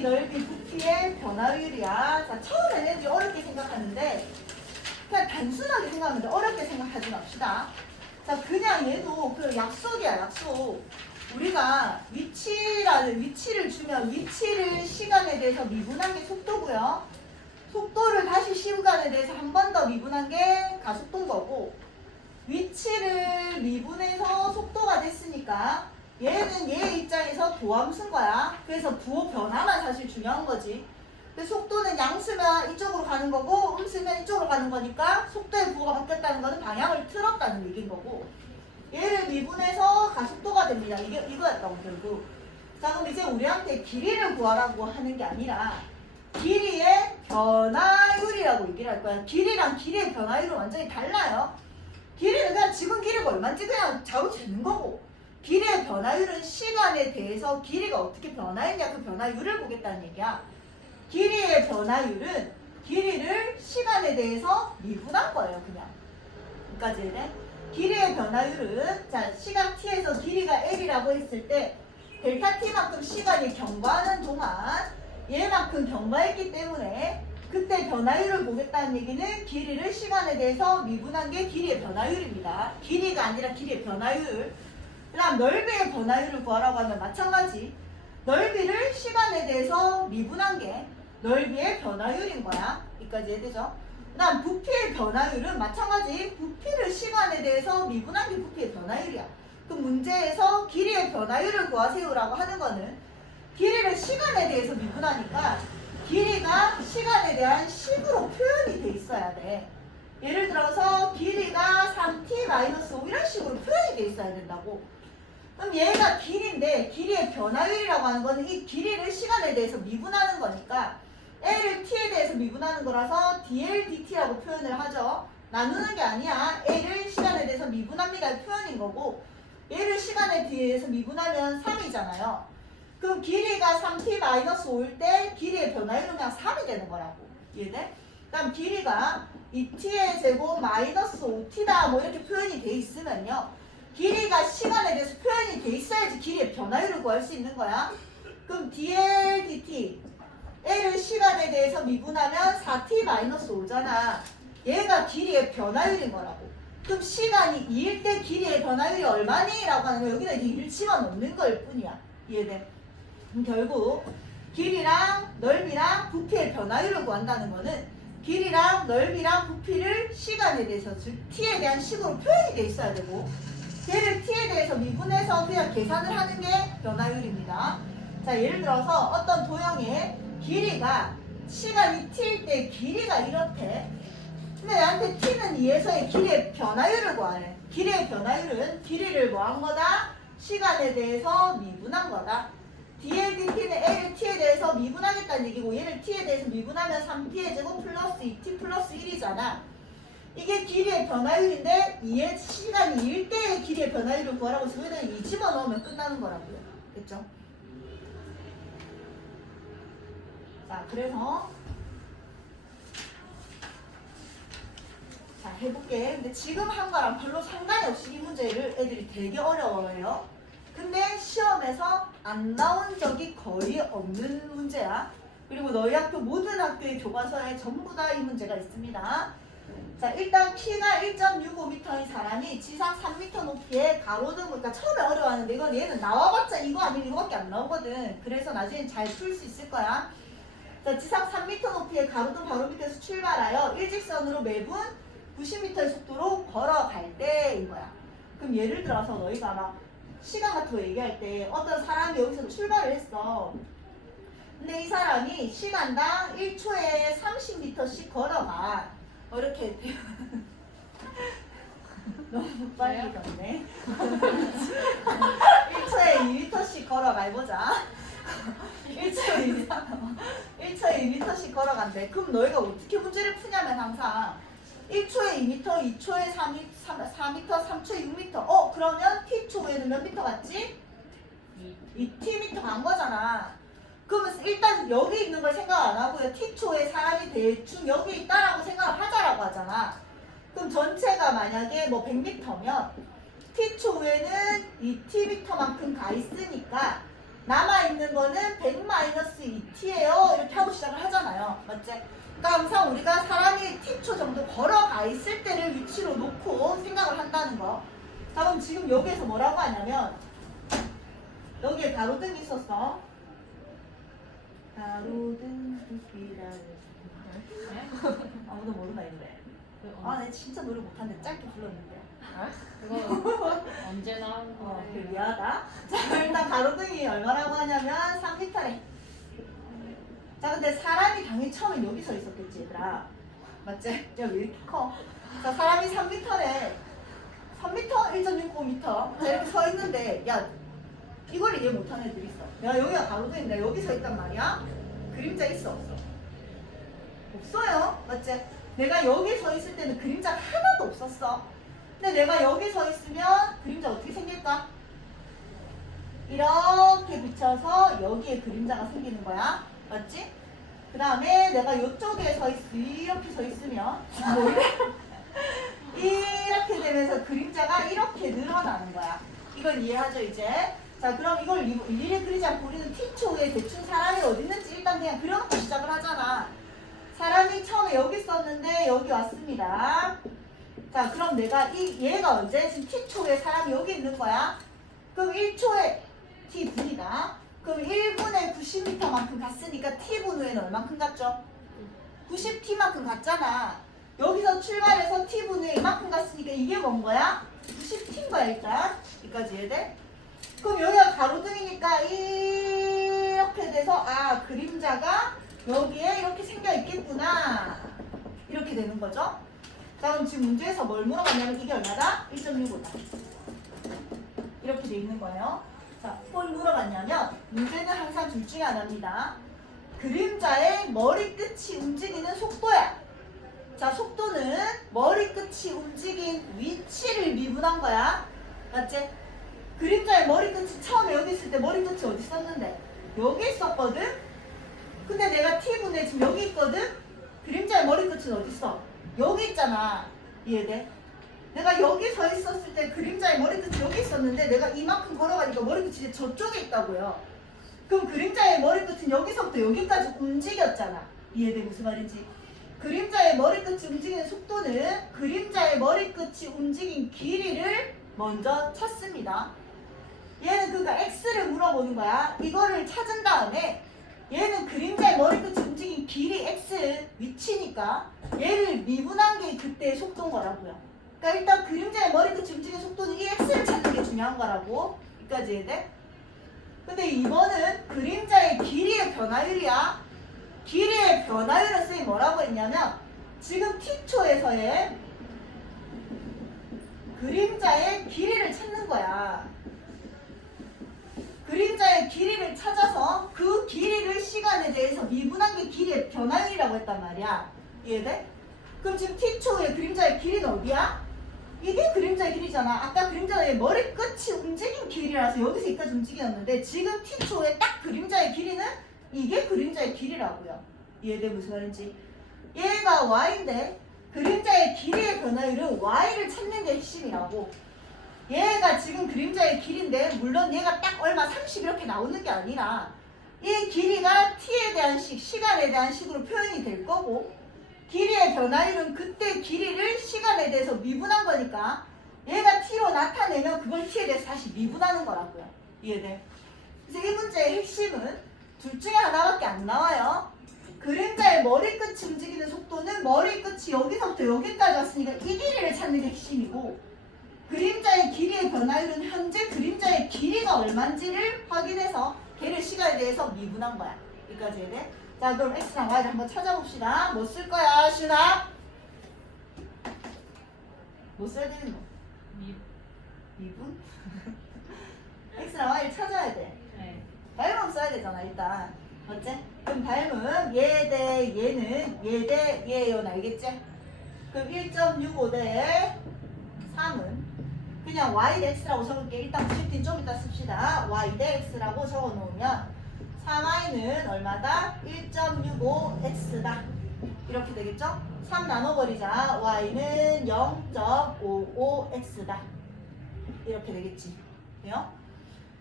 길이, 넓이, 부피의 변화율이야. 자, 처음에는 이제 어렵게 생각하는데 그냥 단순하게 생각하는데 어렵게 생각하지 맙시다. 자, 그냥 얘도 그 약속이야, 약속. 우리가 위치를 주면 위치를 시간에 대해서 미분한 게 속도고요. 속도를 다시 시간에 대해서 한 번 더 미분한 게 가속도인 거고, 위치를 미분해서 속도가 됐으니까 얘는 얘 입장에서 도함 쓴 거야. 그래서 부호 변화만 사실 중요한 거지. 근데 속도는 양 쓰면 이쪽으로 가는 거고 쓰면 이쪽으로 가는 거니까 속도의 부호가 바뀌었다는 거는 방향을 틀었다는 얘기인 거고, 얘를 미분해서 가속도가 됩니다. 이거였다고 결국. 자, 그럼 이제 우리한테 길이를 구하라고 하는 게 아니라 길이의 변화율이라고 얘기를 할 거야. 길이랑 길이의 변화율은 완전히 달라요. 길이는 그냥 지금 길이가 얼마인지 그냥 자로 재는 거고, 길이의 변화율은 시간에 대해서 길이가 어떻게 변화했냐 그 변화율을 보겠다는 얘기야. 길이의 변화율은 길이를 시간에 대해서 미분한 거예요. 그냥 여기까지 해야 돼? 길이의 변화율은 자 시간 t에서 길이가 l이라고 했을 때 델타 t만큼 시간이 경과하는 동안 얘만큼 경과했기 때문에 그때 변화율을 보겠다는 얘기는 길이를 시간에 대해서 미분한 게 길이의 변화율입니다. 길이가 아니라 길이의 변화율. 그 다음 넓이의 변화율을 구하라고 하면 마찬가지. 넓이를 시간에 대해서 미분한 게 넓이의 변화율인 거야. 여기까지 해야되죠? 그 다음 부피의 변화율은 마찬가지. 부피를 시간에 대해서 미분한 게 부피의 변화율이야. 그 문제에서 길이의 변화율을 구하세요라고 하는 거는 길이를 시간에 대해서 미분하니까 길이가 시간에 대한 식으로 표현이 돼 있어야 돼. 예를 들어서 길이가 3t-5 이런 식으로 표현이 돼 있어야 된다고. 그럼 얘가 길이인데 길이의 변화율이라고 하는 거는 이 길이를 시간에 대해서 미분하는 거니까 L을 T에 대해서 미분하는 거라서 dl dt라고 표현을 하죠. 나누는 게 아니야. L을 시간에 대해서 미분합니다 표현인 거고, 얘를 시간에 대해서 미분하면 3이잖아요. 그럼 길이가 3t-5일 때 길이의 변화율은 그냥 3이 되는 거라고. 이해돼? 그 다음 길이가 2t의 제곱 마이너스 5t다 뭐 이렇게 표현이 돼 있으면요, 길이가 시간에 대해서 표현이 돼 있어야지 길이의 변화율을 구할 수 있는 거야. 그럼 dl dt L을 시간에 대해서 미분하면 4t-5잖아. 얘가 길이의 변화율인 거라고. 그럼 시간이 2일 때 길이의 변화율이 얼마니? 라고 하는 거 여기다 이제 일치만 없는 걸 뿐이야. 이해돼? 그럼 결국 길이랑 넓이랑 부피의 변화율을 구한다는 거는 길이랑 넓이랑 부피를 시간에 대해서 즉 t에 대한 식으로 표현이 돼 있어야 되고, 얘를 t에 대해서 미분해서 그냥 계산을 하는 게 변화율입니다. 자, 예를 들어서 어떤 도형의 길이가 시간이 t일 때 길이가 이렇대. 근데 나한테 t는 2에서의 길이의 변화율을 구하래. 길이의 변화율은 길이를 뭐 한 거다? 시간에 대해서 미분한 거다. dl dt는 L을 t에 대해서 미분하겠다는 얘기고, 얘를 t에 대해서 미분하면 3t의 제곱 플러스 2t 플러스 1이잖아. 이게 길이의 변화율인데 시간이 2일 때의 길이의 변화율을 구하라고 해서 여기다 2 집어넣으면 끝나는 거라고요. 됐죠? 자, 그래서 자, 해볼게. 근데 지금 한 거랑 별로 상관이 없이 이 문제를 애들이 되게 어려워해요. 근데 시험에서 안 나온 적이 거의 없는 문제야. 그리고 너희 학교 모든 학교의 교과서에 전부 다 이 문제가 있습니다. 자, 일단 키가 1.65m인 사람이 지상 3m 높이의 가로등, 그러니까 처음에 어려워하는데 이건 얘는 나와봤자 이거 아니면 이거밖에 안 나오거든. 그래서 나중에 잘 풀 수 있을 거야. 자, 지상 3m 높이의 가로등 바로 밑에서 출발하여 일직선으로 매분 90m의 속도로 걸어갈 때인 거야. 그럼 예를 들어서 너희가 막 시간 같은 거 얘기할 때 어떤 사람이 여기서 출발을 했어. 근데 이 사람이 시간당 1초에 30m씩 걸어가. 이렇게 너무 빨리 걷네. 1초에 2m씩 걸어가 해보자. 1초에 2m씩 걸어간대. 그럼 너희가 어떻게 문제를 푸냐면 항상 1초에 2m, 2초에 4m, 3초에 6m. 그러면 t초에는 몇 미터 갔지? 2tm 간 거잖아. 그러면 일단 여기 있는 걸 생각 안 하고요. t초에 사람이 대충 여기 있다라고 생각을 하자라고 하잖아. 그럼 전체가 만약에 뭐 100m면 t초에는 2tm만큼 가 있으니까 남아있는 거는 100-2t의 있잖아요. 맞지? 그러니까 항상 우리가 사람이 t초 정도 걸어가 있을 때를 위치로 놓고 생각을 한다는 거. 자, 그럼 지금 여기에서 뭐라고 하냐면 여기에 가로등이 있었어. 가로등 불빛이라는 아무도 모르나 이래. 아, 내가 진짜 노래 못하는데 짧게 불렀는데. 그거 언제 나온 그래, 거예요? 미안하다. 자, 일단 가로등이 얼마라고 하냐면 3m래. 자, 근데 사람이 당연히 처음엔 여기 서 있었겠지, 얘들아. 맞지? 야, 왜 이렇게 커? 자, 사람이 3m래. 3m? 1.65m. 자, 이렇게 서 있는데, 야, 이걸 이해 못하는 애들이 있어. 야, 여기가 가로등인데 여기 서 있단 말이야? 그림자 있어, 없어? 없어요. 맞지? 내가 여기 서 있을 때는 그림자 하나도 없었어. 근데 내가 여기 서 있으면 그림자 어떻게 생길까? 이렇게 비춰서 여기에 그림자가 생기는 거야. 맞지? 그 다음에 내가 이쪽에 이렇게 서 있으면 이렇게 되면서 그림자가 이렇게 늘어나는 거야. 이걸 이해하죠, 이제? 자, 그럼 이걸 일일이 그리지 않고 우리는 t초에 대충 사람이 어디 있는지 일단 그냥 그려놓고 시작을 하잖아. 사람이 처음에 여기 있었는데 여기 왔습니다. 자, 그럼 내가 얘가 언제? 지금 t초에 사람이 여기 있는 거야. 그럼 1초에 t분이다. 그럼 1분에 90m만큼 갔으니까 t분 후에는 얼만큼 갔죠? 90t만큼 갔잖아. 여기서 출발해서 t분 후에 이만큼 갔으니까 이게 뭔 거야? 90t인 거야, 일단. 여기까지 이해돼? 그럼 여기가 가로등이니까 이렇게 돼서 아, 그림자가 여기에 이렇게 생겨 있겠구나. 이렇게 되는 거죠. 자, 그럼 지금 문제에서 뭘 물어봤냐면 이게 얼마다? 1.65다. 이렇게 돼 있는 거예요. 자, 뭘 물어봤냐면 문제는 항상 둘 중에 하나입니다. 그림자의 머리끝이 움직이는 속도야. 자, 속도는 머리끝이 움직인 위치를 미분한 거야. 맞지? 그림자의 머리끝이 처음에 여기 있을 때 머리끝이 어디 있었는데? 여기 있었거든? 근데 내가 t분에 지금 여기 있거든? 그림자의 머리끝은 어디 있어? 여기 있잖아. 이해돼? 내가 여기 서 있었을 때 그림자의 머리끝이 여기 있었는데 내가 이만큼 걸어가니까 머리끝이 이제 저쪽에 있다고요. 그럼 그림자의 머리끝은 여기서부터 여기까지 움직였잖아. 이해돼? 무슨 말인지? 그림자의 머리끝이 움직이는 속도는 그림자의 머리끝이 움직인 길이를 먼저 찾습니다. 얘는 그러니까 x를 물어보는 거야. 이거를 찾은 다음에 얘는 그림자의 머리끝이 움직인 길이 x 위치니까 얘를 미분한 게 그때의 속도인 거라고요. 그러니까 일단 그림자의 머리끝이 움직이는 속도는 이 x를 찾는 게 중요한 거라고. 여기까지 이해돼? 근데 이번은 그림자의 길이의 변화율이야. 길이의 변화율은 선생님이 뭐라고 했냐면 지금 t초에서의 그림자의 길이를 찾는 거야. 그림자의 길이를 찾아서 그 길이를 시간에 대해서 미분한 게 길이의 변화율이라고 했단 말이야. 이해돼? 그럼 지금 t초의 그림자의 길이는 어디야? 이게 그림자의 길이잖아. 아까 그림자의 머리끝이 움직인 길이라서 여기서 여기까지 움직였는데 지금 t초의 딱 그림자의 길이는 이게 그림자의 길이라고요. 이해돼? 무슨 말인지? 얘가 y인데 그림자의 길이의 변화율은 y를 찾는 게 핵심이라고. 얘가 지금 그림자의 길인데 물론 얘가 딱 얼마 30 이렇게 나오는 게 아니라 이 길이가 t에 대한 시간에 대한 식으로 표현이 될 거고 길이의 변화율은 그때 길이를 시간에 대해서 미분한 거니까 얘가 t로 나타내면 그걸 t에 대해서 다시 미분하는 거라고요. 이해돼? 그래서 이 문제의 핵심은 둘 중에 하나밖에 안 나와요. 그림자의 머리끝이 움직이는 속도는 머리끝이 여기서부터 여기까지 왔으니까 이 길이를 찾는 게 핵심이고 그림자의 길이의 변화율은 현재 그림자의 길이가 얼마인지를 확인해서 걔를 시간에 대해서 미분한 거야. 여기까지 해야 돼? 자, 그럼 x랑 y를 한번 찾아봅시다. 뭐 쓸 거야, 슈나? 뭐 써야 되는 거? 미분? x랑 y를 찾아야 돼. 네. 닮음 써야 되잖아, 일단. 맞지? 그럼 닮음 얘 대 얘는 얘 대 얘예요. 알겠지? 그럼 1.65 대 3은 그냥 y 대 x라고 적을게. 일단 90t 좀 이따 씁시다. y 대 x라고 적어놓으면 3y는 얼마다? 1.65x다. 이렇게 되겠죠? 3 나눠버리자. y는 0.55x다. 이렇게 되겠지. 돼요?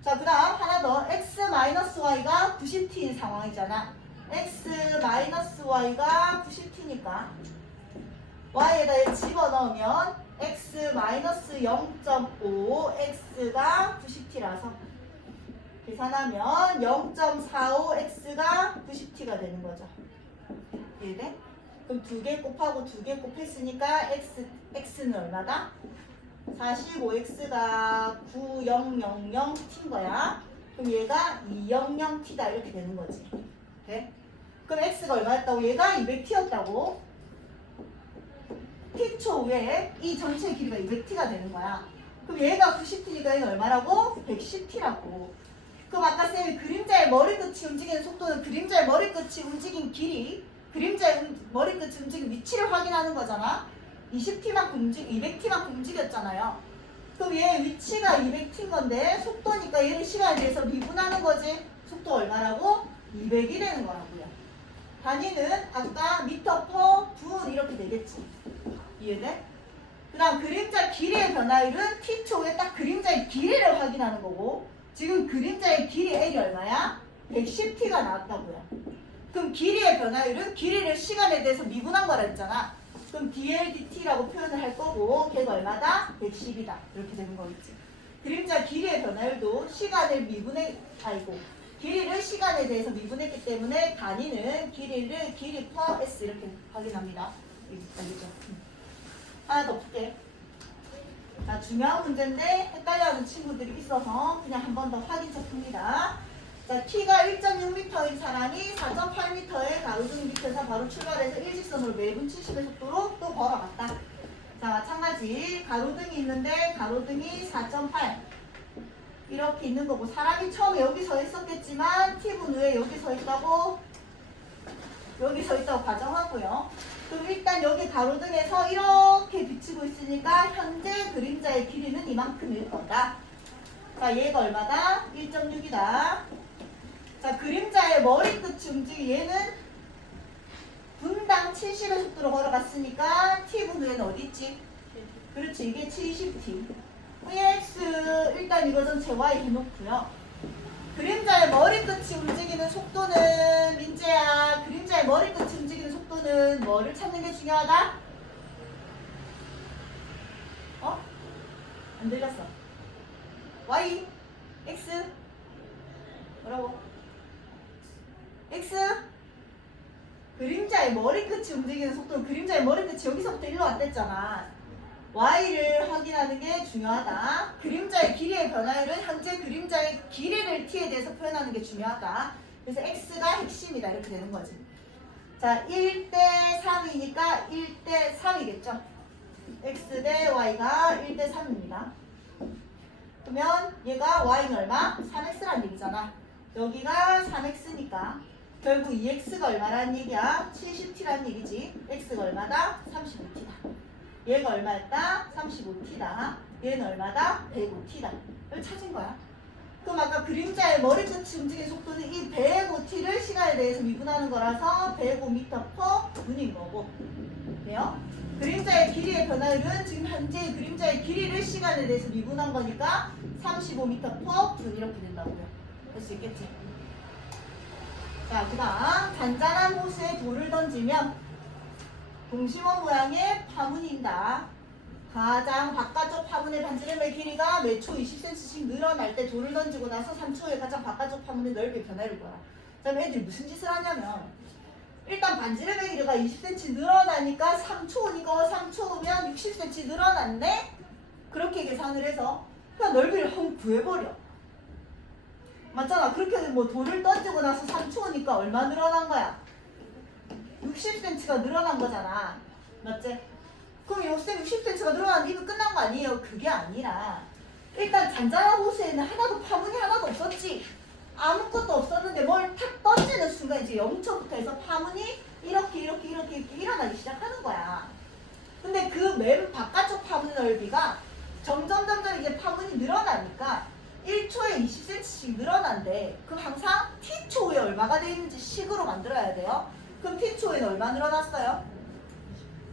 자, 그 다음 하나 더. x-y가 90t인 상황이잖아. x 마이너스 y가 90t니까 y에다 집어넣으면 x 마이너스 0.5 x가 90t라서 계산하면 0.45x가 90t가 되는 거죠. 이해돼? 그럼 2개 곱하고 2개 곱했으니까 x는 얼마다? 45x가 9000t인 거야. 그럼 얘가 200t다 이렇게 되는 거지. 돼? 그럼 x가 얼마였다고? 얘가 200t였다고. t초 후에 이 전체 길이가 200t가 되는 거야. 그럼 얘가 90t니까 얘는 얼마라고? 110t라고. 그럼 아까 쌤이 그림자의 머리끝이 움직이는 속도는 그림자의 머리끝이 움직인 길이, 그림자의 머리끝이 움직인 위치를 확인하는 거잖아. 200t만큼 움직였잖아요. 그럼 얘 위치가 200t인 건데 속도니까 얘는 시간에 대해서 미분하는 거지. 속도 얼마라고? 200이 되는 거라고요. 단위는 아까 미터 퍼 분 이렇게 되겠지. 이해돼? 그 다음 그림자 길이의 변화율은 t초 후에 딱 그림자의 길이를 확인하는 거고, 지금 그림자의 길이 L이 얼마야? 110t가 나왔다고요. 그럼 길이의 변화율은 길이를 시간에 대해서 미분한 거라 했잖아. 그럼 dl dt라고 표현을 할 거고 걔가 얼마다? 110이다. 이렇게 되는 거겠지. 그림자 길이의 변화율도 시간을 길이를 시간에 대해서 미분했기 때문에 단위는 길이를 길이 퍼 s 이렇게 확인합니다. 알겠죠? 하나 더 풀게. 자, 중요한 문제인데 헷갈려하는 친구들이 있어서 그냥 한 번 더 확인차 풉니다. 자, 키가 1.6m인 사람이 4.8m의 가로등 밑에서 바로 출발해서 일직선으로 매분 70의 속도로 또 걸어갔다. 자, 마찬가지 가로등이 있는데 가로등이 4.8 이렇게 있는 거고, 사람이 처음에 여기 서 있었겠지만 t분 후에 여기 서 있다고 가정하고요. 그럼 일단 여기 가로등에서 이렇게 비치고 있으니까 현재 그림자의 길이는 이만큼일 거다. 자, 얘가 얼마다? 1.6이다. 자, 그림자의 머리끝이 움직이 얘는 분당 70의 속도로 걸어갔으니까 t분 후에는 어디 있지? 그렇지, 이게 70t. x 일단 이거 좀 제y 해놓고요. 그림자의 머리끝이 움직이는 속도는, 민재야, 그림자의 머리끝이 움직이는 속도는 뭐를 찾는 게 중요하다? 어? 안 들렸어. y, x, 뭐라고? x? 그림자의 머리끝이 움직이는 속도는 그림자의 머리끝이 여기서부터 일로 왔댔잖아. y를 확인하는 게 중요하다. 그림자의 길이의 변화율은 현재 그림자의 길이를 t에 대해서 표현하는 게 중요하다. 그래서 x가 핵심이다. 이렇게 되는 거지. 자, 1대 3이니까 1대 3이겠죠. x 대 y가 1대 3입니다. 그러면 얘가 y는 얼마? 3x란 얘기잖아. 여기가 3x니까 결국 2x가 얼마란 얘기야? 70t란 얘기지. x가 얼마다? 35t다. 얘가 얼마였다? 35t다. 얘는 얼마다? 105t다. 이걸 찾은 거야. 그럼 아까 그림자의 머리끝이 움직이는 속도는 이 105t를 시간에 대해서 미분하는 거라서 105m/분인 거고. 그래요? 그림자의 길이의 변화율은 지금 현재 그림자의 길이를 시간에 대해서 미분한 거니까 35m/분 이렇게 된다고요. 볼 수 있겠지? 자, 그 다음 잔잔한 호수에 돌을 던지면 동심원 모양의 파문인다. 가장 바깥쪽 파문의 반지름의 길이가 매 초 20cm씩 늘어날 때 돌을 던지고 나서 3초 후에 가장 바깥쪽 파문의 넓이의 변화를 거야. 자, 애들이 무슨 짓을 하냐면 일단 반지름의 길이가 20cm 늘어나니까 3초 후니까 3초 후면 60cm 늘어났네? 그렇게 계산을 해서 그냥 넓이를 한번 구해버려. 맞잖아. 그렇게 뭐 돌을 던지고 나서 3초 후니까 얼마 늘어난 거야? 60cm가 늘어난 거잖아. 맞지? 그럼 요새 60cm가 늘어났는데 이거 끝난 거 아니에요? 그게 아니라 일단 잔잔한 호수에는 파문이 하나도 없었지. 아무것도 없었는데 뭘 탁 던지는 순간 이제 0초부터 해서 파문이 이렇게 일어나기 시작하는 거야. 근데 그 맨 바깥쪽 파문 넓이가 점점 이제 파문이 늘어나니까 1초에 20cm씩 늘어난대. 그럼 항상 t초에 얼마가 돼 있는지 식으로 만들어야 돼요. 그럼 t초에는 얼마 늘어났어요?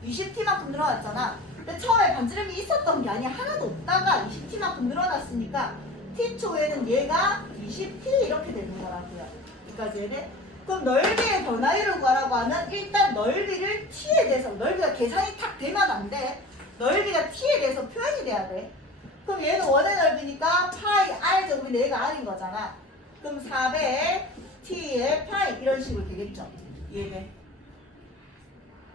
20t만큼 늘어났잖아. 근데 처음에 반지름이 있었던 게 아니야. 하나도 없다가 20t만큼 늘어났으니까 t초에는 얘가 20t 이렇게 되는 거라고요. 여기까지 얘네. 그럼 넓이의 변화율을 구하라고 하면 일단 넓이를 t에 대해서 넓이가 계산이 탁 되면 안 돼. 넓이가 t에 대해서 표현이 돼야 돼. 그럼 얘는 원의 넓이니까 파이 r 제곱인데 얘가 r인 거잖아. 그럼 400 t의 파이 이런 식으로 되겠죠. 이해돼?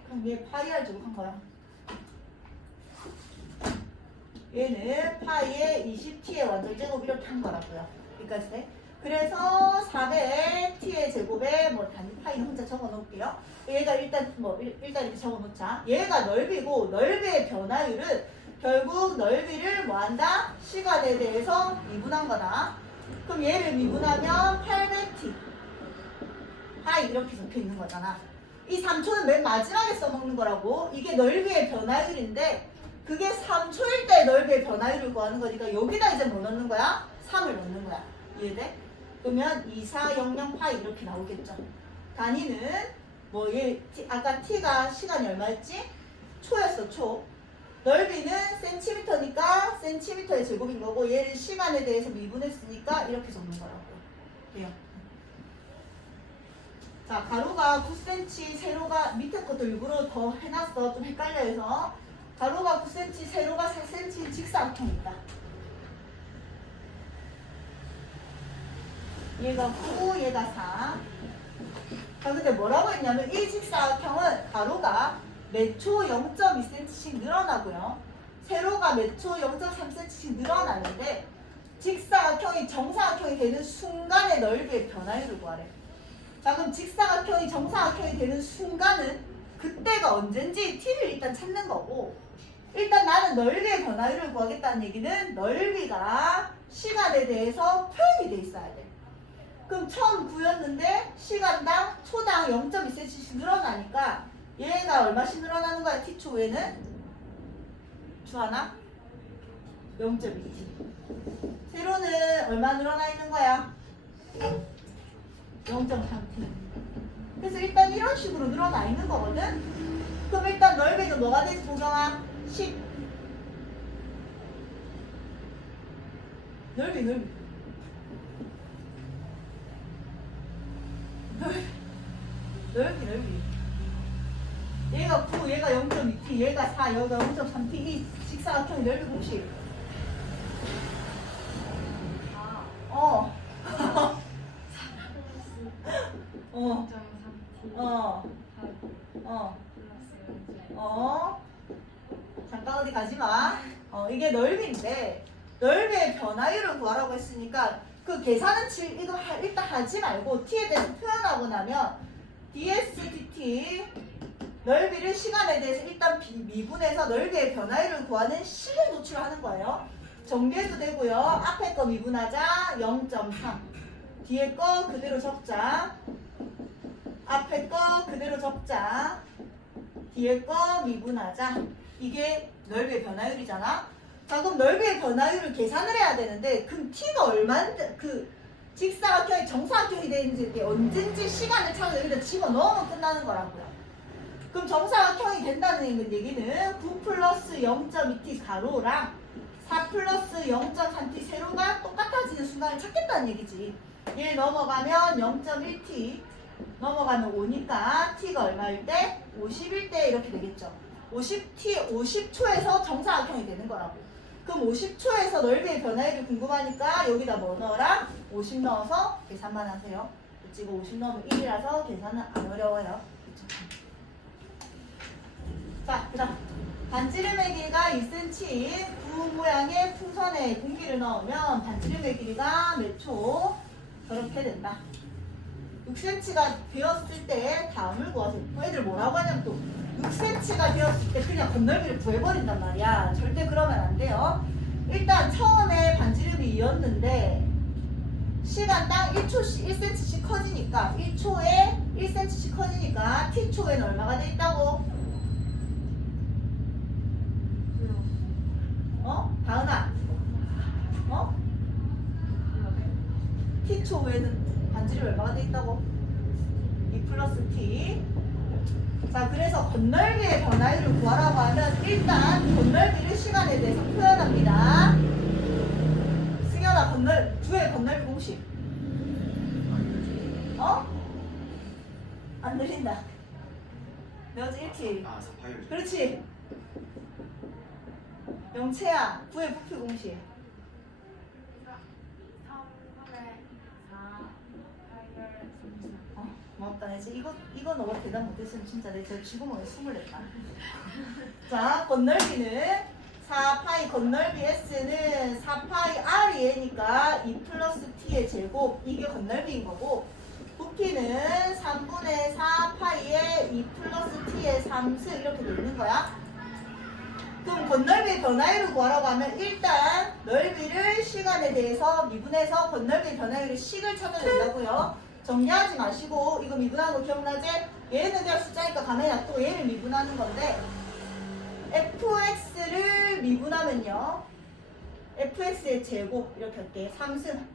그럼 얘 파이 r 제곱한 거야. 얘는 파이의 20t의 완전 제곱 이렇게 한 거라고요. 여기까지 돼? 그래서 400t의 제곱에 뭐 단위 파이는 혼자 적어 놓을게요. 얘가 일단 일단 이렇게 적어 놓자. 얘가 넓이고 넓이의 변화율은 결국 넓이를 뭐 한다? 시간에 대해서 미분한 거다. 그럼 얘를 미분하면 800t 파이 이렇게 적혀 있는 거잖아. 이 3초는 맨 마지막에 써먹는 거라고. 이게 넓이의 변화율인데 그게 3초일 때 넓이의 변화율을 구하는 거니까 여기다 이제 뭐 넣는 거야? 3을 넣는 거야. 이해돼? 그러면 2400 파이 이렇게 나오겠죠. 단위는 뭐 얘 아까 t가 시간이 얼마였지? 초였어 초. 넓이는 센티미터니까 센티미터의 제곱인 거고 얘를 시간에 대해서 미분했으니까 이렇게 적는 거라고. 돼요. 자 가로가 9cm 세로가 밑에 것도 일부러 더 해놨어. 좀 헷갈려 해서 가로가 9cm 세로가 4cm 직사각형이다. 얘가 9 얘가 4. 자 근데 뭐라고 했냐면 이 직사각형은 가로가 매초 0.2cm씩 늘어나고요. 세로가 매초 0.3cm씩 늘어나는데 직사각형이 정사각형이 되는 순간의 넓이의 변화율을 구하래. 자 그럼 직사각형이 정사각형이 되는 순간은 그때가 언젠지 t를 일단 찾는 거고 일단 나는 넓이의 변화율을 구하겠다는 얘기는 넓이가 시간에 대해서 표현이 돼 있어야 돼. 그럼 처음 구였는데 시간당 초당 0.2cm씩 늘어나니까 얘가 얼마씩 늘어나는 거야? t초에는 주하나? 0.2t. 세로는 얼마 늘어나 있는 거야? 0.3t. 그래서 일단 이런 식으로 늘어나 있는 거거든? 그럼 일단 넓이는 뭐가 되지, 보경아? 10. 넓이. 얘가 9, 얘가 0.2t, 얘가 4, 여기가 0.3t. 이 직사각형의 넓이 공식. 어. 잠깐 어디 가지 마. 이게 넓이인데, 넓이의 변화율을 구하라고 했으니까, 그 계산은 이거 일단 하지 말고, t에 대해서 표현하고 나면, ds dt, 넓이를 시간에 대해서 일단 미분해서 넓이의 변화율을 구하는 식을 노출하는 거예요. 정리해도 되고요. 앞에 거 미분하자, 0.3. 뒤에 거 그대로 적자. 앞에 거 그대로 적자. 뒤에 거 미분하자. 이게 넓이의 변화율이잖아. 자 그럼 넓이의 변화율을 계산을 해야 되는데 그럼 t가 얼마인데 그 직사각형이 정사각형이 되는지 언젠지 시간을 찾아서 여기다 집어넣으면 끝나는 거라고요. 그럼 정사각형이 된다는 얘기는 9 플러스 0.2t 가로랑 4 플러스 0.3t 세로가 똑같아지는 순간을 찾겠다는 얘기지. 얘 넘어가면 0.1t 넘어가면 5니까 t가 얼마일 때? 50일 때 이렇게 되겠죠. 50초에서 정사각형이 되는 거라고. 그럼 50초에서 넓이의 변화율이 궁금하니까 여기다 뭐 넣어라? 50 넣어서 계산만 하세요. 그치고 50 넣으면 1이라서 계산은 안 어려워요. 그쵸? 자, 그 다음 반지름의 길이가 2cm 구 모양의 풍선에 공기를 넣으면 반지름의 길이가 몇 초? 저렇게 된다. 6cm가 되었을 때 다음을 구하세요. 애들 뭐라고 하냐면 또 6cm가 되었을 때 그냥 건널비를 구해버린단 말이야. 절대 그러면 안 돼요. 일단 처음에 반지름이 2였는데 시간당 1초씩 1cm씩 커지니까 1초에 1cm씩 커지니까 t초에는 얼마가 돼 있다고? 다은아 t초에는 반지름이 얼마가 돼 있다고? 2 플러스 t. 자 그래서 건널비의 변화율을 구하라고 하면 일단 건널비를 시간에 대해서 표현합니다. 승현아 두의 건널비 공식 안 들린다. 내가 어제 이렇게. 4파이를. 그렇지. 영채야, 9의 부피 공식. 4, 고맙다. 이제 이거 너가 대답 못했으면 진짜 내 저 쥐구멍에 숨을 냈다. 자, 건널비는 4파이 건널비 S는 4파이 R이 A니까 2 플러스 T의 제곱 이게 건널비인 거고 부피는 3분의 4파이에 2 플러스 T의 3승 이렇게 되는 거야. 그럼 건널비의 변화율을 구하라고 하면 일단 넓이를 시간에 대해서 미분해서 건널비의 변화율의 식을 찾아낸다고요. 정리하지 마시고 이거 미분하는 거 기억나지? 얘는 그냥 숫자니까 가만히 놔두고 얘를 미분하는 건데 fx를 미분하면요 fx의 제곱 이렇게 할게 3승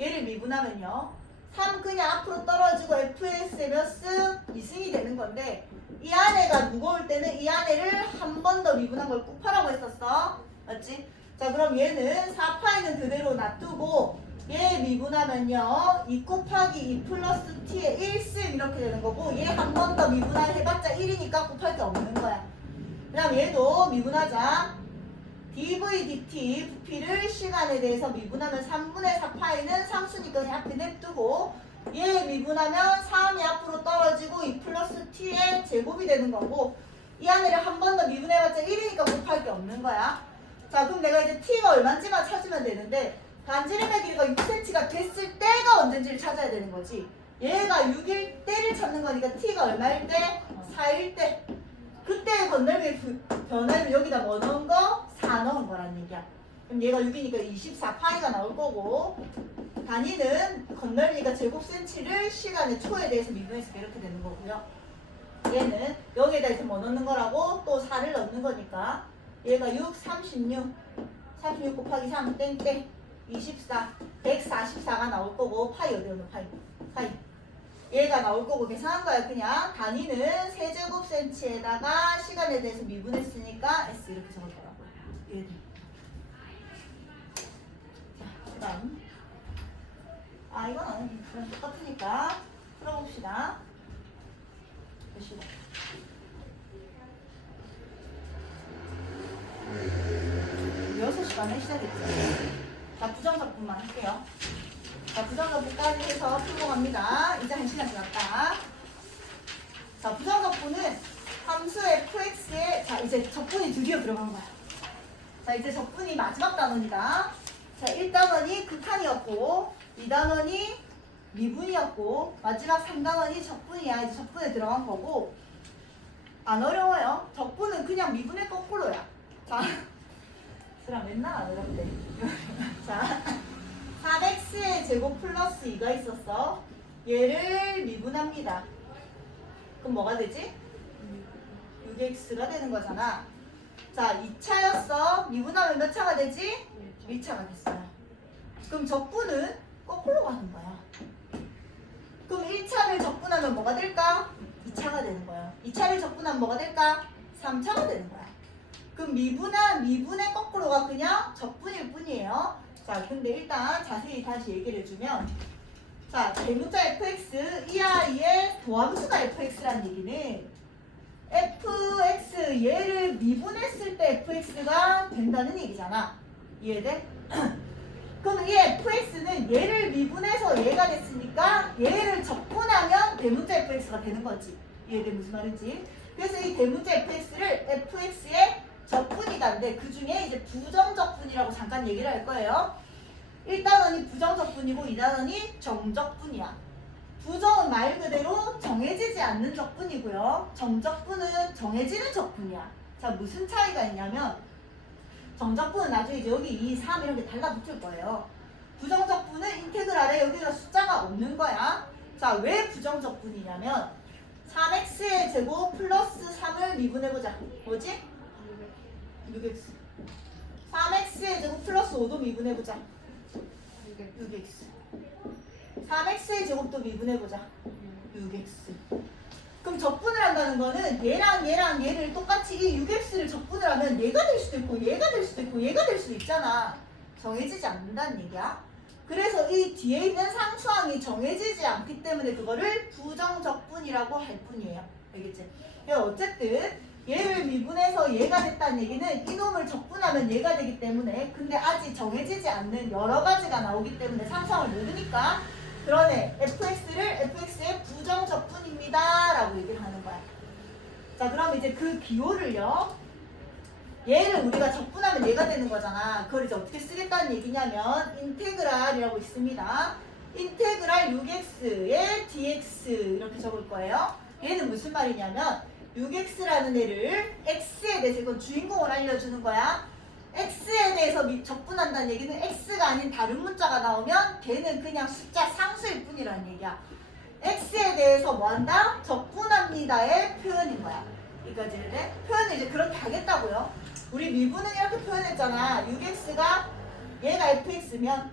얘를 미분하면요 3 그냥 앞으로 떨어지고 fx의 몇 승? 2승이 되는 건데 이 안에가 무거울 때는 이 안에를 한 번 더 미분한 걸 곱하라고 했었어 맞지? 자 그럼 얘는 4파이는 그대로 놔두고 얘 미분하면요 2 곱하기 2 플러스 t의 1승 이렇게 되는 거고 얘 한 번 더 미분을 해봤자 1이니까 곱할 게 없는 거야. 그 다음 얘도 미분하자. dv dt 부피를 시간에 대해서 미분하면 3분의 4파이는 상수니까 그냥 앞에 냅두고 얘 미분하면 3이 앞으로 떨어지고 2 플러스 t의 제곱이 되는 거고 이 안에를 한 번 더 미분해봤자 1이니까 곱할 게 없는 거야. 자 그럼 내가 이제 t가 얼마인지만 찾으면 되는데 반지름의 길이가 6cm가 됐을 때가 언젠지를 찾아야 되는 거지. 얘가 6일 때를 찾는 거니까 t가 얼마일 때? 4일 때. 그때 건널비의 변화를 여기다 뭐 넣은 거? 4 넣은 거란 얘기야. 그럼 얘가 6이니까 24파이가 나올 거고 단위는 건널비가 제곱센치를 시간의 초에 대해서 미분했을 때 이렇게 되는 거고요. 얘는 여기에다 이제 뭐 넣는 거라고? 또 4를 넣는 거니까 얘가 6, 36 곱하기 3 땡땡 24, 144가 나올 거고 파이 어디 오는 파이 얘가 나올 거고 계산한 거야. 그냥 단위는 세제곱센치에다가 시간에 대해서 미분했으니까 S 이렇게 적었더라고요. 얘들. 자, 그 다음 이건 아니지. 그럼 똑같으니까 풀어봅시다. 보시고 6시 반에 시작했죠. 자, 부정적분만 할게요. 자, 부정적분까지 해서 풀고 갑니다. 이제 1시간 지났다. 자, 부정적분은 함수 fx에, 자, 이제 적분이 드디어 들어간 거야. 자, 이제 적분이 마지막 단원이다. 자, 1단원이 극한이었고, 2단원이 미분이었고, 마지막 3단원이 적분이야. 이제 적분에 들어간 거고, 안 어려워요. 적분은 그냥 미분의 거꾸로야. 자, 그럼 맨날 안 어렵대. 자, 4x의 제곱 플러스 2가 있었어. 얘를 미분합니다. 그럼 뭐가 되지? 6x가 되는 거잖아. 자, 2차였어. 미분하면 몇 차가 되지? 1차가 됐어요. 그럼 적분은 거꾸로 가는 거야. 그럼 1차를 적분하면 뭐가 될까? 2차가 되는 거야. 2차를 적분하면 뭐가 될까? 3차가 되는 거야. 그럼 미분의 거꾸로가 그냥 적분일 뿐이에요. 자, 근데 일단 자세히 다시 얘기를 해주면 자, 대문자 fx, 이 아이의 도함수가 fx라는 얘기는 fx 얘를 미분했을 때 fx가 된다는 얘기잖아. 이해돼? 그럼 이 fx는 얘를 미분해서 얘가 됐으니까 얘를 적분하면 대문자 fx가 되는 거지. 이해돼? 무슨 말인지. 그래서 이 대문자 fx를 fx의 적분이다인데 그 중에 이제 부정적분이라고 잠깐 얘기를 할 거예요. 1단원이 부정적분이고 2단원이 정적분이야. 부정은 말 그대로 정해지지 않는 적분이고요. 정적분은 정해지는 적분이야. 자, 무슨 차이가 있냐면 정적분은 나중에 이제 여기 2, 3 이런 게 달라붙을 거예요. 부정적분은 인테그랄에 여기가 숫자가 없는 거야. 자, 왜 부정적분이냐면 3x의 제곱 플러스 3을 미분해보자. 뭐지? 6x 3x의 제곱 플러스 5도 미분해보자. 6x 3x의 제곱도 미분해보자. 6x 그럼 적분을 한다는 거는 얘랑 얘를 똑같이 이 6x를 적분을 하면 얘가 될 수도 있고 얘가 될 수도 있고 얘가 될 수도 있잖아. 정해지지 않는다는 얘기야. 그래서 이 뒤에 있는 상수항이 정해지지 않기 때문에 그거를 부정적분이라고 할 뿐이에요. 알겠지? 그러니까 어쨌든 얘를 미분해서 얘가 됐다는 얘기는 이놈을 적분하면 얘가 되기 때문에, 근데 아직 정해지지 않는 여러 가지가 나오기 때문에 상수항을 모르니까 그러네 fx를 fx의 부정적분입니다 라고 얘기를 하는 거야. 자, 그럼 이제 그 기호를요, 얘를 우리가 적분하면 얘가 되는 거잖아. 그걸 이제 어떻게 쓰겠다는 얘기냐면 인테그랄이라고 있습니다. 인테그랄 6x의 dx 이렇게 적을 거예요. 얘는 무슨 말이냐면 6x라는 애를 x에 대해서, 이건 주인공을 알려주는 거야. x에 대해서 적분한다는 얘기는 x가 아닌 다른 문자가 나오면 걔는 그냥 숫자 상수일 뿐이라는 얘기야. x에 대해서 뭐 한다? 적분합니다의 표현인 거야. 여기까지. 표현을 이제 그렇게 하겠다고요. 우리 미분은 이렇게 표현했잖아. 6x가 얘가 fx면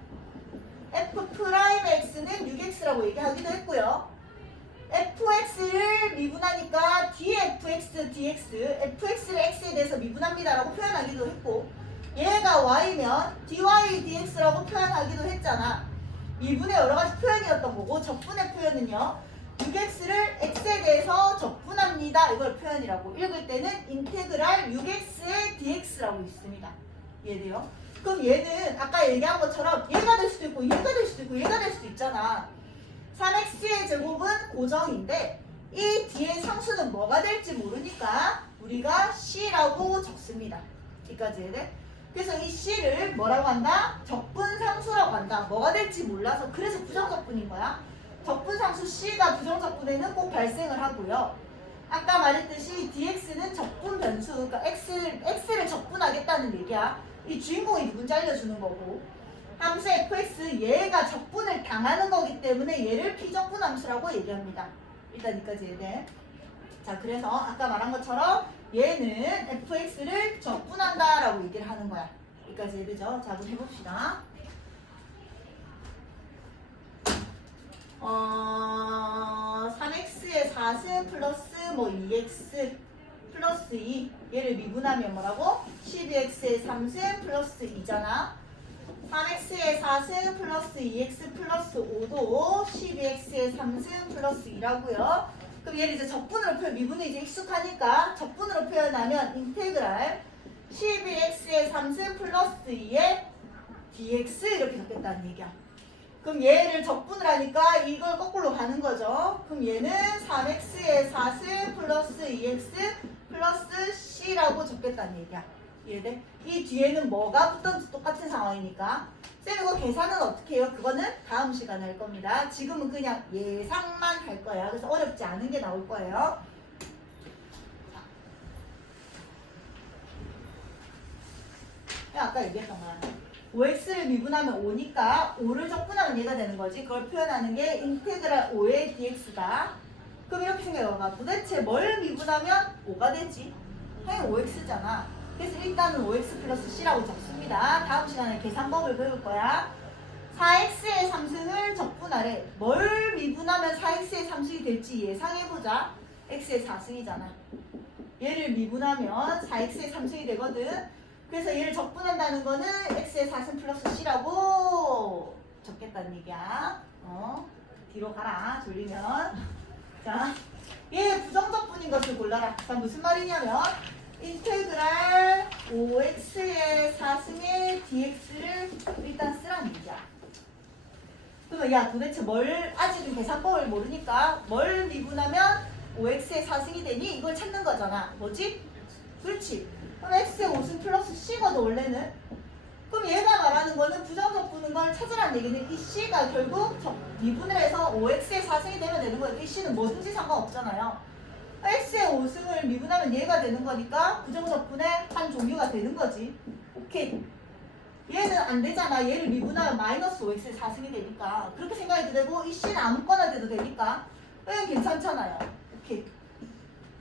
f'x는 6x라고 얘기하기도 했고요. fx를 미분하니까 dfx, dx, fx를 x에 대해서 미분합니다라고 표현하기도 했고, 얘가 y면 dy, dx라고 표현하기도 했잖아. 미분의 여러 가지 표현이었던 거고, 적분의 표현은요, 6x를 x에 대해서 적분합니다. 이걸 표현이라고. 읽을 때는 인테그랄 6x의 dx라고 있습니다. 이해돼요? 그럼 얘는 아까 얘기한 것처럼 얘가 될 수도 있고 얘가 될 수도 있고 얘가 될 수도 있잖아. 3x의 제곱은 고정인데 이 뒤에 상수는 뭐가 될지 모르니까 우리가 c라고 적습니다. 여기까지 해야 돼? 그래서 이 c를 뭐라고 한다? 적분상수라고 한다. 뭐가 될지 몰라서, 그래서 부정적분인 거야. 적분상수 c가 부정적분에는 꼭 발생을 하고요. 아까 말했듯이 dx는 적분 변수, 그러니까 x를 적분하겠다는 얘기야. 이 주인공이 누군지 알려주는 거고, 함수 fx 얘가 적분을 당하는 거기 때문에 얘를 피적분 함수라고 얘기합니다. 일단 여기까지 이해돼. 자, 그래서 아까 말한 것처럼 얘는 fx를 적분한다 라고 얘기를 하는 거야. 여기까지 이해되죠? 자, 한번 해봅시다. 3x의 4승 플러스 뭐 2x 플러스 2, 얘를 미분하면 뭐라고? 12x의 3승 플러스 2잖아. 3x의 4승 플러스 2x 플러스 5도 12x의 3승 플러스 2라고요. 그럼 얘를 이제 적분으로 미분이 이제 익숙하니까 적분으로 표현하면 인테그랄 12x의 3승 플러스 2의 dx 이렇게 적겠다는 얘기야. 그럼 얘를 적분을 하니까 이걸 거꾸로 가는 거죠. 그럼 얘는 3x의 4승 플러스 2x 플러스 c라고 적겠다는 얘기야. 이해돼? 이 뒤에는 뭐가 붙던지 똑같은 상황이니까. 쌤 이거 계산은 어떻게 해요? 그거는 다음 시간에 할 겁니다. 지금은 그냥 예상만 할 거예요. 그래서 어렵지 않은 게 나올 거예요. 아까 얘기했던 거야. 5x를 미분하면 5니까 5를 적분하면 얘가 되는 거지. 그걸 표현하는 게 인테그랄 5의 dx다. 그럼 이렇게 생각해봐. 도대체 뭘 미분하면 5가 되지? 당연히 5x잖아. 그래서 일단은 5x 플러스 c라고 적습니다. 다음 시간에 계산법을 배울 거야. 4x의 3승을 적분하래. 뭘 미분하면 4x의 3승이 될지 예상해보자. x의 4승이잖아. 얘를 미분하면 4x의 3승이 되거든. 그래서 얘를 적분한다는 거는 x의 4승 플러스 c라고 적겠다는 얘기야. 뒤로 가라. 졸리면. 자, 얘 부정적분인 것을 골라라. 자, 무슨 말이냐면 인테그랄 5x의 4승의 dx를 일단 쓰라는 얘기야. 그러면 야, 도대체 뭘, 아직은 계산법을 모르니까 뭘 미분하면 5x의 4승이 되니? 이걸 찾는 거잖아. 뭐지? 그렇지. 그럼 x의 5승 플러스 c거든 원래는. 그럼 얘가 말하는 거는 부정적분인 걸 찾으라는 얘기는 이 c가 결국 미분을 해서 5x의 4승이 되면 되는 거예요. 이 c는 뭐든지 상관없잖아요. x의 5승을 미분하면 얘가 되는 거니까 부정적분의 한 종류가 되는 거지. 오케이. 얘는 안 되잖아. 얘를 미분하면 마이너스 5x의 4승이 되니까. 그렇게 생각해도 되고 이 c는 아무거나 돼도 되니까 얘는 괜찮잖아요. 오케이.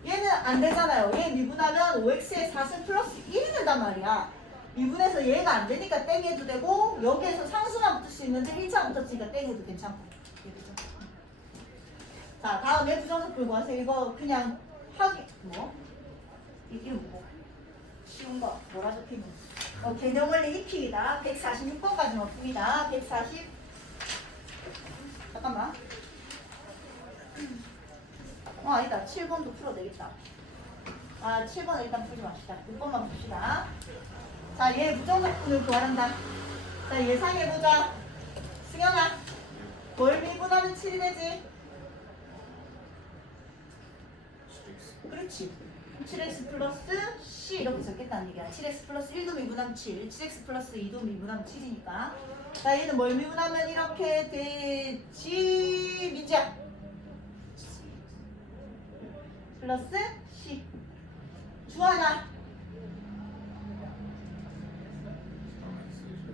얘는 안 되잖아요. 얘 미분하면 5x의 4승 플러스 1이 된단 말이야. 미분해서 얘가 안 되니까 땡 해도 되고 여기에서 상수만 붙을 수 있는데 1차 붙었으니까 땡 해도 괜찮고. 자, 다음에 부정적분 구하세요. 이거 그냥 이게 뭐고? 쉬운 거 뭐라 적히면 개념 원리 익히기다. 146번까지만 풉니다. 144 잠깐만. 아니다. 7번도 풀어도 되겠다. 7번 일단 풀지 맙시다. 6번만 봅시다. 자, 얘 부정적분을 구하란다. 자, 예상해보자. 승현아, 뭘 미분하면 7이 되지? 그렇지. 7x 플러스 c 이렇게 적겠다는 얘기야. 7x 플러스 1도 미분하면 7, 7x 플러스 2도 미분하면 7이니까. 자, 얘는 뭘 미분하면 이렇게 되지? 민지야. 플러스 c. 주하나.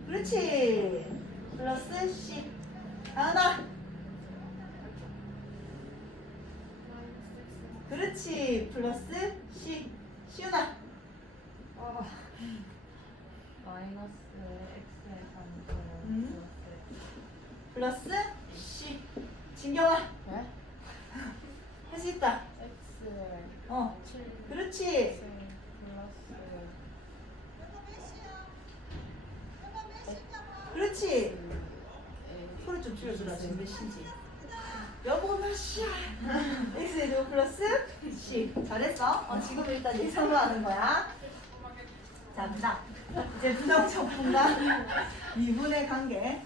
그렇지. 플러스 c. 하나. 그렇지. 플러스 c. 시윤아. 마이너스 x의 3 플러스 c. 진경아. 네? 할 수 있다. x의 7 그렇지. 그렇지. 소리 좀 줄여주라. 지금 몇 시인지. 여보 몇 시야? x제곱 플러스 c. 잘했어. 지금 일단 예상으로 하는 거야. 자, 그다음 이제 부정적분과 미분의 관계.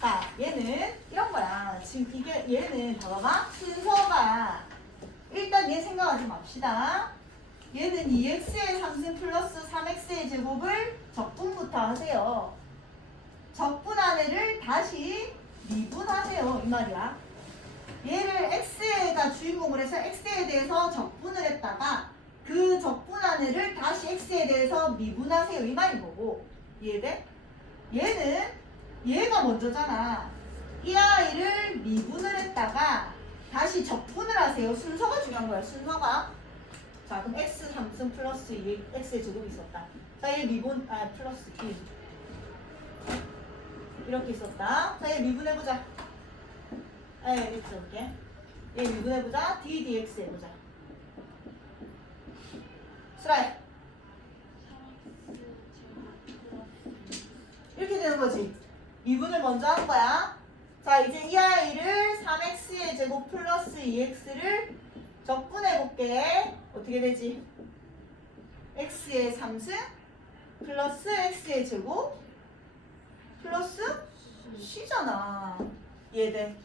자, 얘는 이런 거야. 지금 이게 얘는 봐봐봐. 순서가 일단 얘 생각하지 맙시다. 얘는 2x의 3승 플러스 3x의 제곱을 적분부터 하세요. 적분 안에를 다시 미분하세요. 이 말이야. 얘를 x에다 주인공을 해서 x에 대해서 적분을 했다가 그 적분 안에를 다시 x에 대해서 미분하세요. 이 말인 거고. 이해돼? 얘는 얘가 먼저잖아. 이 아이를 미분을 했다가 다시 적분을 하세요. 순서가 중요한 거야. 순서가. 자, 그럼 x 3승 플러스 2 x의 제곱이 있었다. 자, 얘 미분 플러스 2 이렇게 있었다. 자, 얘 미분해보자. 이렇게 써볼게. 얘 미분해보자. d dx 해보자. 슬라이. 이렇게 되는 거지. 미분을 먼저 한 거야. 자, 이제 이 아이를 3x의 제곱 플러스 2x를 적분해볼게. 어떻게 되지? x의 3승 플러스 x의 제곱 플러스 c잖아. 이해돼?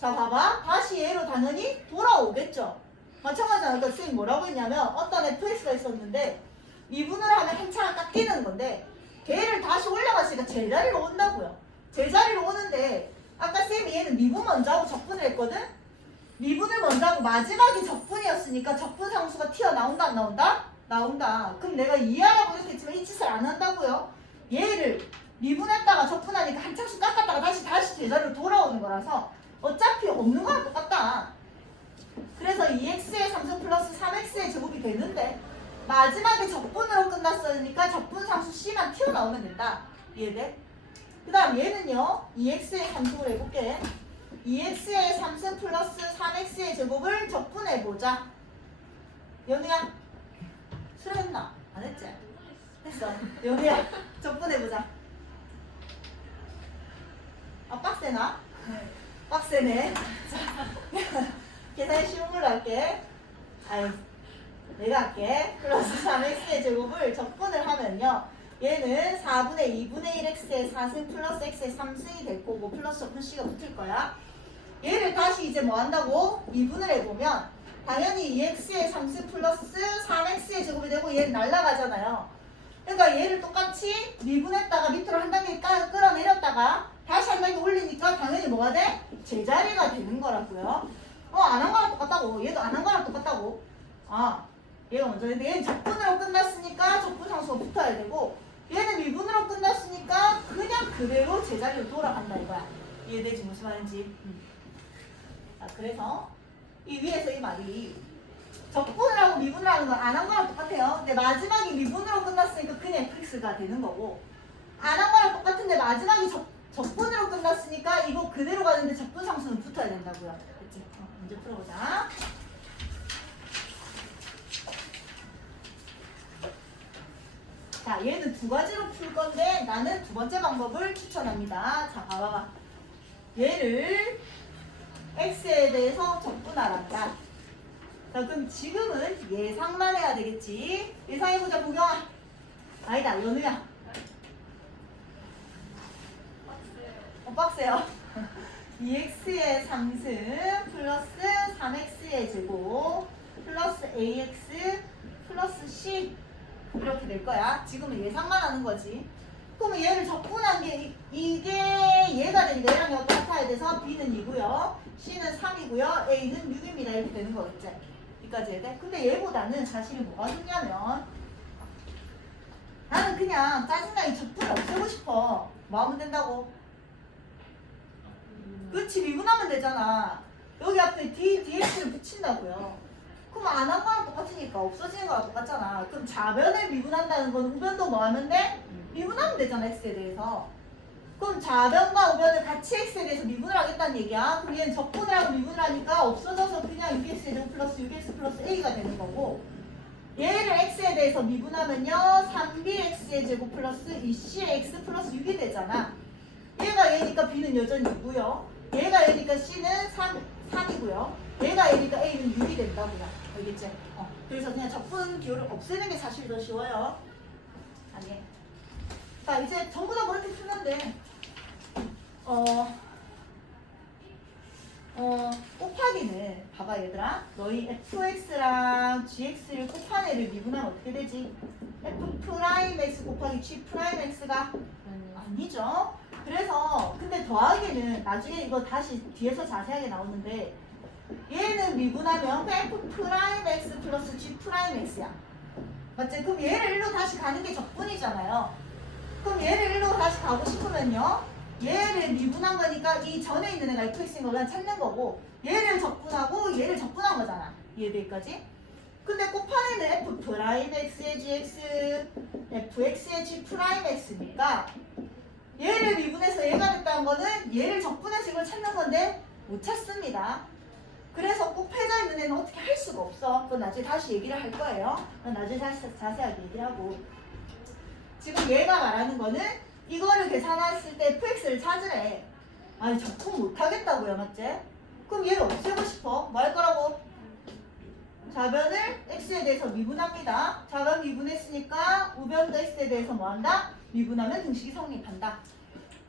자, 봐봐. 다시 얘로 당연히 돌아오겠죠. 마찬가지로 아까 쌤이 뭐라고 했냐면 어떤 fx가 있었는데 미분을 하면 한차가 깎이는 건데 걔를 다시 올라갔으니까 제자리로 온다고요. 제자리로 오는데 아까 쌤이 얘는 미분 먼저 하고 적분을 했거든? 미분을 먼저 하고 마지막이 적분이었으니까 적분 상수가 튀어나온다 안 나온다? 나온다. 그럼 내가 이해하라고 이렇게 했지만 이 짓을 안 한다고요. 얘를 미분했다가 적분하니까 한 차씩 깎았다가 다시 제자리로 돌아오는 거라서 어차피 없는 거랑 똑같다. 그래서 2x의 3승 플러스 3x의 제곱이 되는데 마지막에 적분으로 끝났으니까 적분 상수 c만 튀어나오면 된다. 이해돼? 그 다음 얘는요. 2x의 3승을 해볼게. 2x의 3승 플러스 3x의 제곱을 적분해보자. 연우야 수련했나? 안 했지? 했어. 연우야 적분해보자. 빡세나? 빡세네. 계산 쉬운 걸로 할게. 내가 할게. 플러스 3x의 제곱을 적분을 하면요. 얘는 4분의 2분의 1x의 4승 플러스 x의 3승이 될 거고 플러스 적분 c가 붙을 거야. 얘를 다시 이제 뭐 한다고? 미분을 해보면 당연히 2x의 3승 플러스 3x의 제곱이 되고 얘는 날라가잖아요. 그러니까 얘를 똑같이 미분했다가 밑으로 한 단계 끌어내렸다가 다시 한 단계 올리니까 당연히 뭐가 돼? 제자리가 되는 거라고요. 안 한 거랑 똑같다고. 얘도 안 한 거랑 똑같다고. 얘가 먼저 했는데 얘는 적분으로 끝났으니까 적분 상수가 붙어야 되고 얘는 미분으로 끝났으니까 그냥 그대로 제자리로 돌아간다 이거야. 이해되지 무슨 말인지? 자, 그래서 이 위에서 이 말이 적분을 하고 미분을 하는 건 안 한 거랑 똑같아요. 근데 마지막이 미분으로 끝났으니까 그냥 fx가 되는 거고 안 한 거랑 똑같은데 마지막이 적분으로 끝났으니까 이거 그대로 가는데 적분 상수는 붙어야 된다고요. 그치? 문제 풀어보자. 자, 얘는 두 가지로 풀 건데 나는 두 번째 방법을 추천합니다. 자, 봐봐. 얘를 x에 대해서 적분하란다. 자, 그럼 지금은 예상만 해야 되겠지. 예상해보자, 보경아. 아니다, 연우야. 빡세요. 2x의 상승 플러스 3x의 제곱 플러스 ax 플러스 c 이렇게 될 거야. 지금은 예상만 하는 거지. 그러면 얘를 적분한 게 이게 얘가 되니까 얘랑 얘가 똑같아야 돼서 b는 2고요. c는 3이고요. a는 6입니다. 이렇게 되는 거겠지. 여기까지 해야 돼. 근데 얘보다는 사실은 뭐가 좋냐면 나는 그냥 짜증나게 적분을 없애고 싶어. 뭐 하면 된다고? 그렇지, 미분하면 되잖아. 여기 앞에 dx를 붙인다고요. 그럼 안 한 거랑 똑같으니까 없어지는 거랑 똑같잖아. 그럼 좌변을 미분한다는 건 우변도 뭐 하면 돼? 미분하면 되잖아, x에 대해서. 그럼 좌변과 우변을 같이 x에 대해서 미분을 하겠다는 얘기야. 그럼 얘는 적분을 하고 미분을 하니까 없어져서 그냥 6x의 제곱 플러스 6x 플러스 a가 되는 거고, 얘를 x에 대해서 미분하면요 3bx의 제곱 플러스 2cx 플러스 6이 되잖아. 얘가 얘니까 b는 여전히 2고요. 얘가 얘니까 c는 3이고요. 얘가 얘니까 a는 6이 된다고요. 알겠지? 그래서 그냥 적분 기호를 없애는 게 사실 더 쉬워요. 아니. 자, 이제 전부 다 그렇게 풀면 돼. 곱하기는 봐봐 얘들아. 너희 fx랑 gx를 곱한 애를 미분하면 어떻게 되지? f'(x) 곱하기 g'(x가 아니죠. 그래서 근데 더하기는 나중에 이거 다시 뒤에서 자세하게 나오는데 얘는 미분하면 f'(x) 플러스 g'(x야. 맞지? 그럼 얘를 1로 다시 가는 게 적분이잖아요. 그럼 얘를 1로 다시 가고 싶으면요 얘를 미분한 거니까 이 전에 있는 애가 fx인 걸 그냥 찾는 거고, 얘를 적분하고 얘를 적분한 거잖아. 이해될까지? 근데 곱한 애는 f'x의 gx, fx의 g'x니까 얘를 미분해서 얘가 됐다는 거는 얘를 적분해서 이걸 찾는 건데 못 찾습니다. 그래서 곱해져 있는 애는 어떻게 할 수가 없어. 그건 나중에 다시 얘기를 할 거예요. 그건 나중에 다시 자세하게 얘기하고. 지금 얘가 말하는 거는 이거를 계산했을 때 fx를 찾으래. 아니 적분 못 하겠다고요, 맞지? 그럼 얘를 없애고 싶어. 뭐 할 거라고? 좌변을 x에 대해서 미분합니다. 좌변 미분했으니까 우변도 x에 대해서 뭐 한다? 미분하면 등식이 성립한다.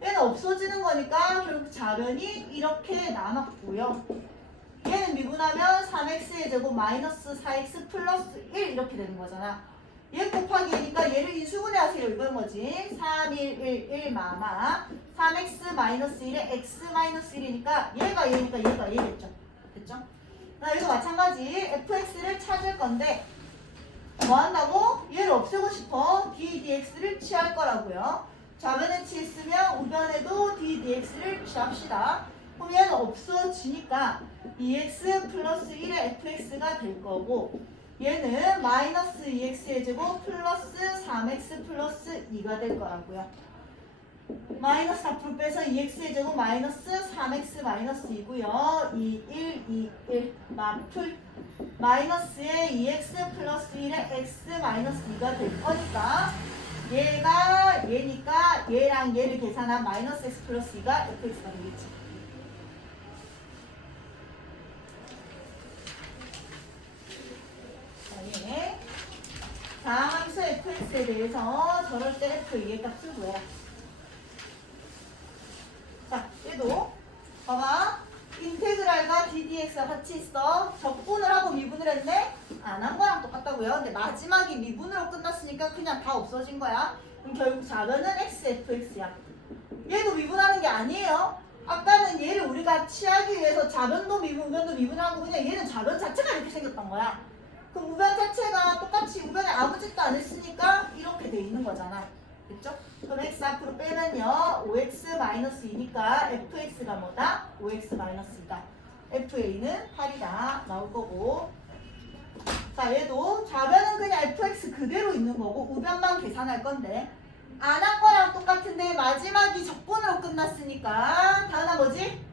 얘는 없어지는 거니까 결국 좌변이 이렇게 남았고요. 얘는 미분하면 3x의 제곱 마이너스 4x 플러스 1 이렇게 되는 거잖아. 얘 곱하기 얘니까 얘를 인수분해 하세요 이건 거지. 3, 1, 1, 1 마마 3x 마이너스 1에 x 마이너스 1이니까 얘가 얘니까 얘가 얘겠죠. 됐죠? 자, 이거 마찬가지 fx를 찾을 건데 뭐 한다고? 얘를 없애고 싶어. ddx를 취할 거라고요. 좌변에 취했으면 우변에도 ddx를 취합시다. 그럼 얘는 없어지니까 2x 플러스 1의 fx가 될 거고, 얘는 마이너스 2x의 제곱 플러스 3x 플러스 2가 될 거라고요. 마이너스 앞으로 빼서 2x의 제곱 마이너스 3x 마이너스 2고요. 2, 1, 2, 1 마풀 마이너스에 2x 플러스 1에 x 마이너스 2가 될 거니까 얘가 얘니까 얘랑 얘를 계산한 마이너스 x 플러스 2가 fx가 되겠지. 예. 다음 함수 fx에 대해서 저럴 때 f2의 값을 구해. 자, 얘도 봐봐. 인테그랄과 ddx가 같이 있어. 적분을 하고 미분을 했네? 안 한 거랑 똑같다고요. 근데 마지막이 미분으로 끝났으니까 그냥 다 없어진 거야. 그럼 결국 좌변은 xfx야. 얘도 미분하는 게 아니에요. 아까는 얘를 우리가 취하기 위해서 좌변도 미분, 우변도 미분하고 그냥 얘는 좌변 자체가 이렇게 생겼던 거야. 그럼 우변 자체가 똑같이 우변에 아무 짓도 안 했으니까 이렇게 돼 있는 거잖아. 됐죠? 그럼 x 앞으로 빼면요 5x-2니까 fx가 뭐다? 5x-2다. fa는 8이다 나올 거고, 자 얘도 좌변은 그냥 fx 그대로 있는 거고 우변만 계산할 건데 안 한 거랑 똑같은데 마지막이 적분으로 끝났으니까 다음은 뭐지?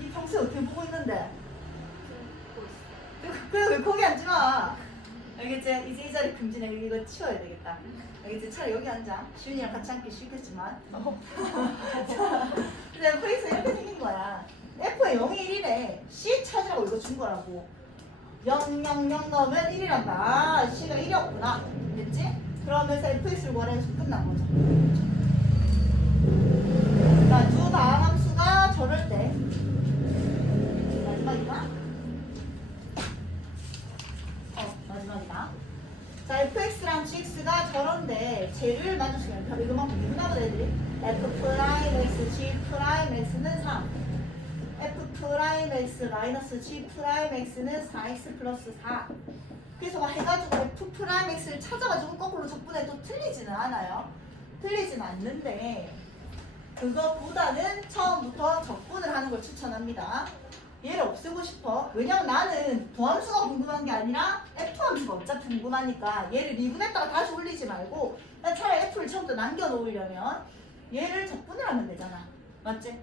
이 거기 앉지 마. 알겠지? 이제 이 자리 금지네. 이거 치워야 되겠다. 알겠지? 차라리 여기 앉아. 시윤이랑 같이 앉기 싫겠지만. 근데 fx 이렇게 생긴 거야. f의 0이 1이래. c 찾으라고 이거 준 거라고. 0, 0, 0 넣으면 1이란다. 아, c가 1이었구나. 됐지? 그러면서 fx를 구하래서 끝난 거죠. 자, 두 다음 함수가 저럴 때 마지막이다. 마지막이다. 자, fx랑 gx가 저런데 쟤를 맞추시면 이거만큼 이분하거든 애들이. f 프라임 x, g 프라임 x는 3. f 프라임 x 마이너스 g 프라임 x는 4x 플러스 4. 그래서 막 해가지고 f 프라임 x를 찾아가지고 거꾸로 적분해도 틀리지는 않아요. 틀리지는 않는데 그것보다는 처음부터 적분을 하는 걸 추천합니다. 얘를 없애고 싶어. 왜냐면 나는 도함수가 궁금한 게 아니라 F함수가 어차피 궁금하니까 얘를 미분했다가 다시 올리지 말고 그냥 차라리 F를 처음부터 남겨놓으려면 얘를 적분을 하면 되잖아. 맞지?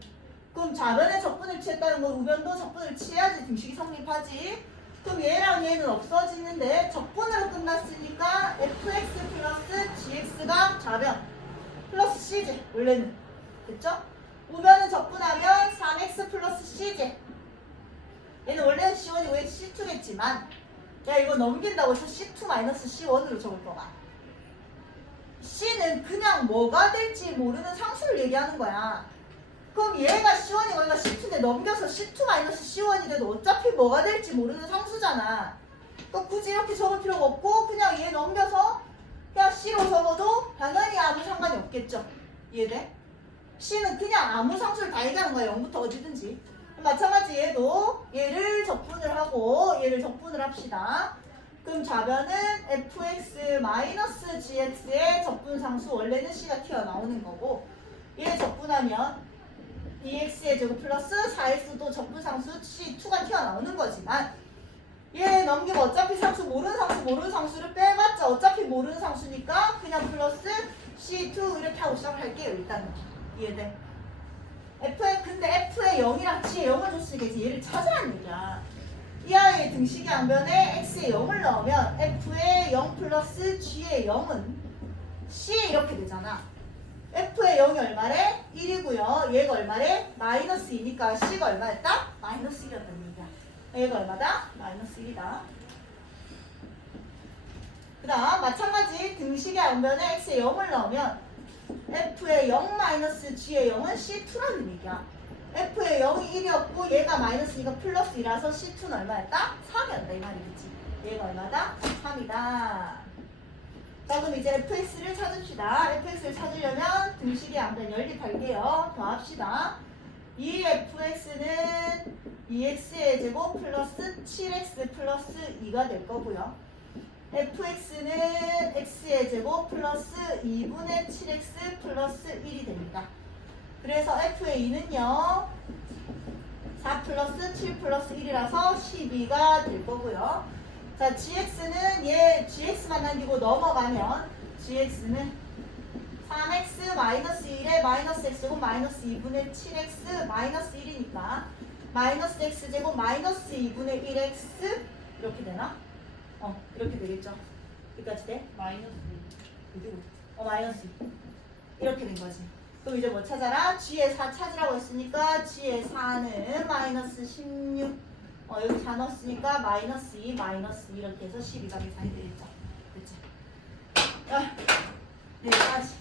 그럼 좌변에 적분을 취했다는 건 우변도 적분을 취해야지 등식이 성립하지. 그럼 얘랑 얘는 없어지는데 적분으로 끝났으니까 fx 플러스 gx가 좌변 플러스 c지 원래는. 됐죠? 우변은 적분하면 3x 플러스 c지. 얘는 원래는 C1이고 얘는 C2겠지만 야 이거 넘긴다고 해서 C2 마이너스 C1으로 적을 거가. C는 그냥 뭐가 될지 모르는 상수를 얘기하는 거야. 그럼 얘가 C1이고 얘가 C2인데 넘겨서 C2 마이너스 C1이 돼도 어차피 뭐가 될지 모르는 상수잖아. 그러니까 굳이 이렇게 적을 필요가 없고 그냥 얘 넘겨서 그냥 C로 적어도 당연히 아무 상관이 없겠죠. 이해돼? C는 그냥 아무 상수를 다 얘기하는 거야. 0부터 어디든지. 마찬가지 얘도 얘를 적분을 하고 얘를 적분을 합시다. 그럼 좌변은 fx 마이너스 gx의 적분상수 원래는 c가 튀어나오는 거고 얘 적분하면 2x의 제곱 플러스 4x도 적분상수 c2가 튀어나오는 거지만 얘 넘기면 어차피 상수 모르는 상수를 빼봤자 어차피 모르는 상수니까 그냥 플러스 c2 이렇게 하고 시작할게요. 일단은 이해돼? 근데 F에 0이랑 G에 0을 줬으니까 이제 얘를 찾으라는 얘기야. 이 아이의 등식의 양변에 X에 0을 넣으면 F에 0 플러스 G에 0은 C 이렇게 되잖아. F에 0이 얼마래? 1이고요. 얘가 얼마래? 마이너스 2니까 C가 얼마였다? 마이너스 1이었단 얘기야. 얘가 얼마다? 마이너스 1이다. 그 다음 마찬가지 등식의 양변에 X에 0을 넣으면 F의 0 마이너스 G의 0은 C2라는 얘기야. F의 0이 1이었고 얘가 마이너스니까 플러스 2라서 C2는 얼마였다? 3이었다 이 말이겠지. 얘가 얼마다? 3이다. 자 그럼 이제 fx를 찾읍시다. fx를 찾으려면 등식의 양변 연립할게요. 더합시다. 2fx는 2x의 제곱 플러스 7x 플러스 2가 될 거고요. fx는 x의 제곱 플러스 2분의 7x 플러스 1이 됩니다. 그래서 f의 2는요 4 플러스 7 플러스 1이라서 12가 될 거고요. 자 gx는 얘 gx만 남기고 넘어가면 gx는 3x 마이너스 1에 마이너스 x제곱 마이너스 2분의 7x 마이너스 1이니까 마이너스 x제곱 마이너스 2분의 1x 이렇게 되나? 이렇게 되겠죠. 여기까지 돼? 마이너스 마이너스 이렇게 된 거지. 그럼 이제 뭐 찾아라? g의 4 찾으라고 했으니까 g의 4는 마이너스 16 여기 4 넣었으니까 마이너스 2 마이너스 2 이렇게 해서 12가 계산이 되겠죠. 그치? 네, 다시